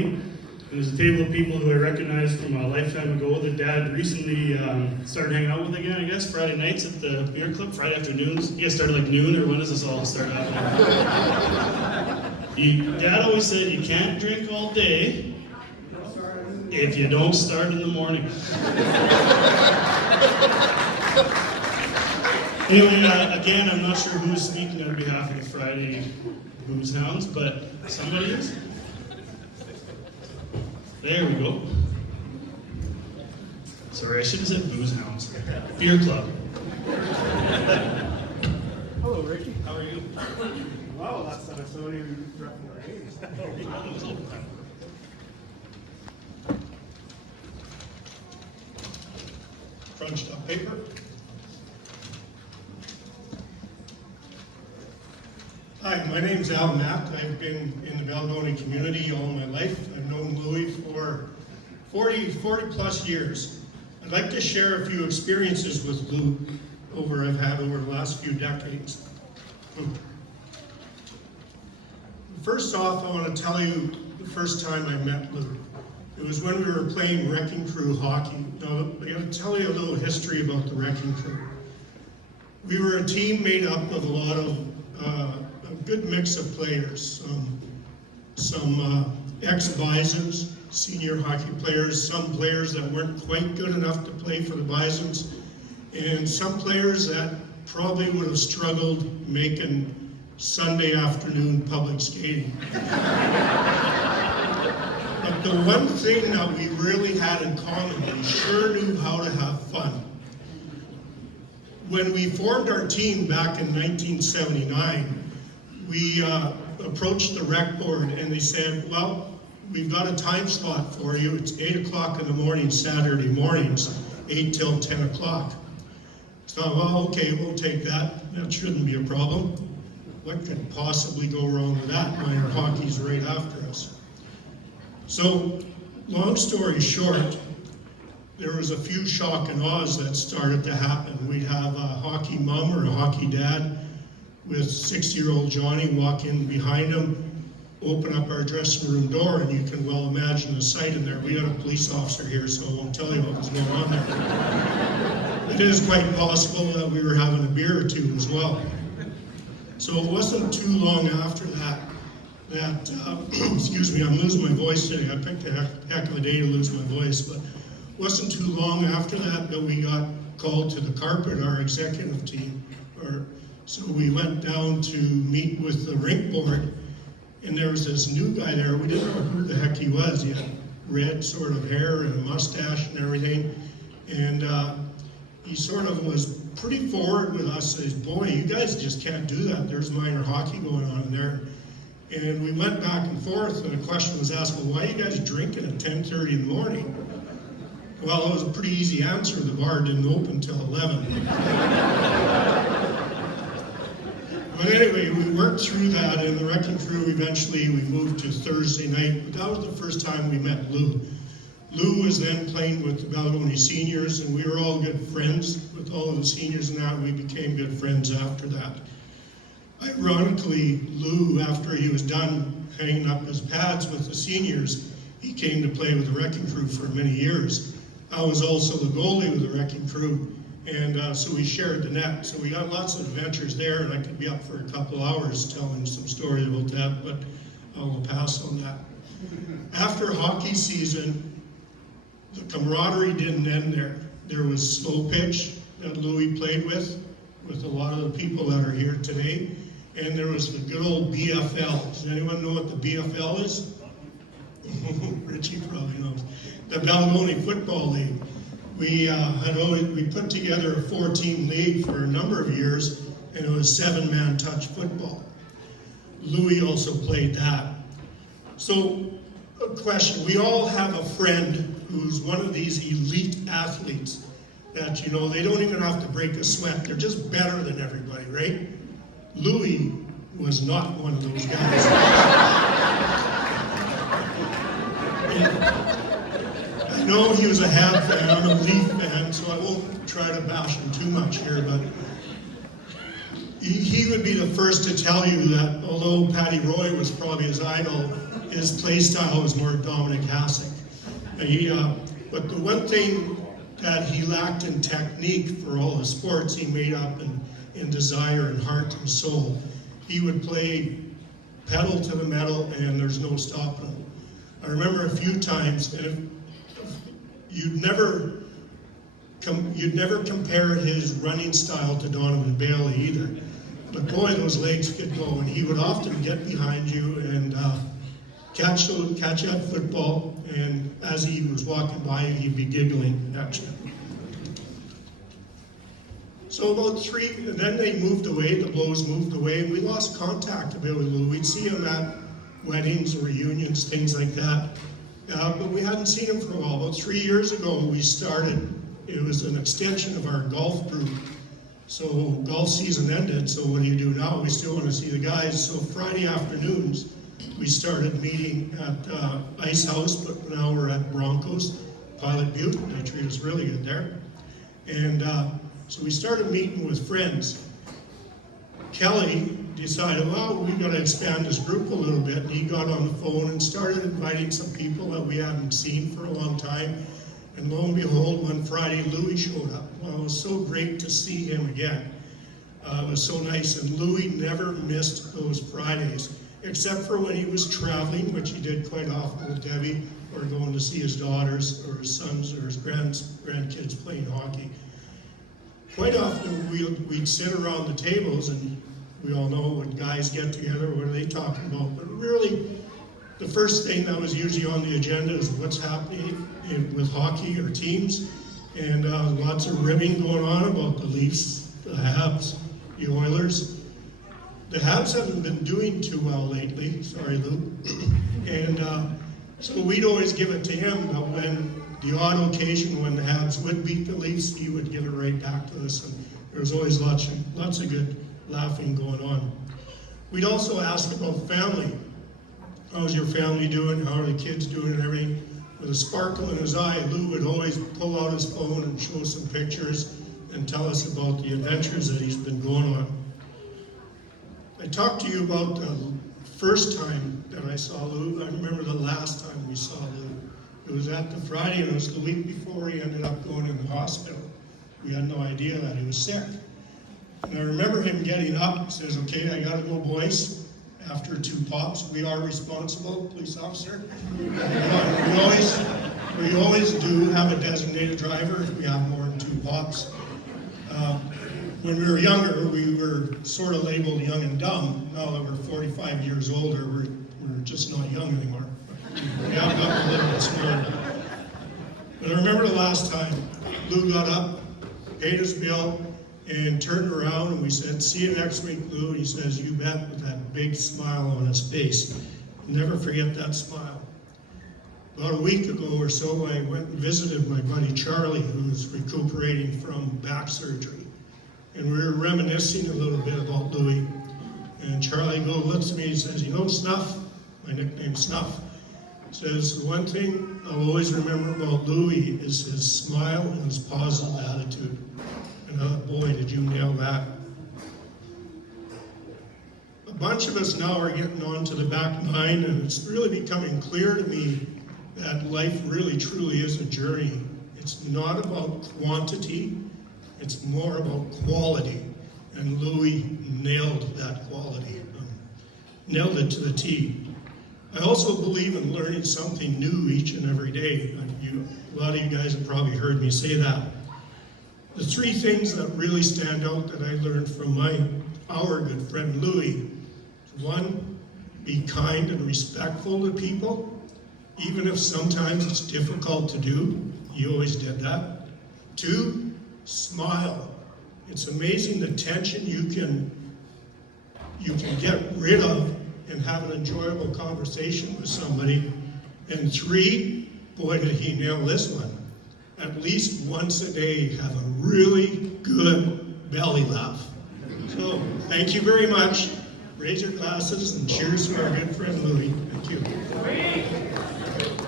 me. And there's a table of people who I recognize from a lifetime ago that Dad recently started hanging out with again, I guess, Friday nights at the beer club, Friday afternoons. You guys started like noon, or when does this all start happening? Dad always said you can't drink all day if you don't start in the morning. Anyway, again, I'm not sure who's speaking on behalf of the Friday Booze Hounds, but somebody is. There we go. Sorry, I should have said Booze Hounds. Beer Club. Hello, Ricky. How are you? Wow, last time I saw you dropping our names. Crunched up paper. Hi, my name's Al Matt. I've been in the Balgoni community all my life. I've known Louis for 40 plus years. I'd like to share a few experiences with Lou I've had over the last few decades. First off, I want to tell you the first time I met Lou. It was when we were playing Wrecking Crew hockey. Now, I got to tell you a little history about the Wrecking Crew. We were a team made up of a lot of a good mix of players. Some ex-Bisons, senior hockey players, some players that weren't quite good enough to play for the Bisons, and some players that probably would have struggled making Sunday afternoon public skating. But the one thing that we really had in common, we sure knew how to have fun. When we formed our team back in 1979, we approached the rec board and they said, well, we've got a time slot for you. It's 8 o'clock in the morning, Saturday mornings, 8 till 10 o'clock. So, well, okay, we'll take that. That shouldn't be a problem. What could possibly go wrong with that? Minor hockey's right after us. So, long story short, there was a few shock and awes that started to happen. We'd have a hockey mom or a hockey dad with 6-year-old Johnny walk in behind him, open up our dressing room door, and you can well imagine the sight in there. We got a police officer here, so I won't tell you what was going on there. It is quite possible that we were having a beer or two as well. So it wasn't too long after that, excuse me, I'm losing my voice today. I picked a heck of a day to lose my voice, but it wasn't too long after that we got called to the carpet, our executive team. So we went down to meet with the rink board, and there was this new guy there. We didn't know who the heck he was. He had red sort of hair and a mustache and everything. And he sort of was pretty forward with us. Says, boy, you guys just can't do that. There's minor hockey going on in there. And we went back and forth, and the question was asked, well, why are you guys drinking at 10:30 in the morning? Well, it was a pretty easy answer. The bar didn't open till 11. But anyway, we worked through that, and the Wrecking Crew, eventually we moved to Thursday night. But that was the first time we met Lou. Lou was then playing with the Balgoni seniors, and we were all good friends with all of the seniors and that. We became good friends after that. Ironically, Lou, after he was done hanging up his pads with the seniors, he came to play with the Wrecking Crew for many years. I was also the goalie with the Wrecking Crew, and so we shared the net. So we got lots of adventures there, and I could be up for a couple hours telling some stories about that, but I'll pass on that. After hockey season, the camaraderie didn't end there. There was slow pitch that Louis played with a lot of the people that are here today, and there was the good old BFL. Does anyone know what the BFL is? Richie probably knows. The Balgoni Football League. We put together a 4-team league for a number of years, and it was 7-man touch football. Louis also played that. So, a question, we all have a friend who's one of these elite athletes that, you know, they don't even have to break a sweat. They're just better than everybody, right? Louis was not one of those guys. I know he was a Hab fan, I'm a Leaf fan, so I won't try to bash him too much here, but he would be the first to tell you that although Patty Roy was probably his idol, his play style was more Dominic Hasek. But the one thing that he lacked in technique for all the sports, he made up in desire and heart and soul. He would play pedal to the metal, and there's no stopping him. I remember a few times, and you'd never compare his running style to Donovan Bailey either. But boy, those legs could go, and he would often get behind you and catch that football, and as he was walking by, he'd be giggling at you. So about and then they moved away, the Blows moved away, and we lost contact a bit with Lou. We'd see him at weddings, reunions, things like that. But we hadn't seen him for a while. About 3 years ago, we started, it was an extension of our golf group. So golf season ended, so what do you do now? We still want to see the guys. So Friday afternoons, we started meeting at Ice House, but now we're at Broncos, Pilot Butte. They treat us really good there. And so we started meeting with friends. Kelly decided, well, we got to expand this group a little bit. And he got on the phone and started inviting some people that we hadn't seen for a long time. And lo and behold, one Friday, Louis showed up. Well, it was so great to see him again. It was so nice. And Louis never missed those Fridays, except for when he was traveling, which he did quite often with Debbie, or going to see his daughters or his sons or his grandkids playing hockey. Quite often we'd sit around the tables, and we all know when guys get together, what are they talking about? But really, the first thing that was usually on the agenda is what's happening with hockey or teams, and lots of ribbing going on about the Leafs, the Habs, the Oilers. The Habs haven't been doing too well lately, sorry Lou, and so we'd always give it to him, but when the odd occasion when the Habs would beat the Leafs, he would give it right back to us, and there was always lots of good laughing going on. We'd also ask about family. How's your family doing? How are the kids doing and everything? With a sparkle in his eye, Lou would always pull out his phone and show some pictures and tell us about the adventures that he's been going on. I talked to you about the first time that I saw Lou. I remember the last time we saw Lou. It was at the Friday, and it was the week before he ended up going in the hospital. We had no idea that he was sick. And I remember him getting up, says, okay, I gotta go, boys. After 2 pops, we are responsible, police officer. We always do have a designated driver if we have more than 2 pops. When we were younger, we were sort of labeled young and dumb. Now that we're 45 years older, we're just not young anymore. We have gotten a little bit smarter. But I remember the last time Lou got up, paid his bill, and turned around, and we said, see you next week, Lou. And he says, you bet, with that big smile on his face. Never forget that smile. About a week ago or so, I went and visited my buddy Charlie, who's recuperating from back surgery. And we were reminiscing a little bit about Louis. And Charlie looks at me and says, you know Snuff? My nickname's Snuff. Says, the one thing I'll always remember about Louis is his smile and his positive attitude. And boy, did you nail that. A bunch of us now are getting on to the back 9, and it's really becoming clear to me that life really truly is a journey. It's not about quantity, it's more about quality. And Louis nailed that quality, nailed it to the T. I also believe in learning something new each and every day. A lot of you guys have probably heard me say that. The 3 things that really stand out that I learned from our good friend Louis. 1, be kind and respectful to people, even if sometimes it's difficult to do. He always did that. 2, smile. It's amazing the tension you can get rid of and have an enjoyable conversation with somebody. And 3, boy, did he nail this one. At least once a day, have a really good belly laugh. So, thank you very much. Raise your glasses and cheers to our good friend Louis. Thank you.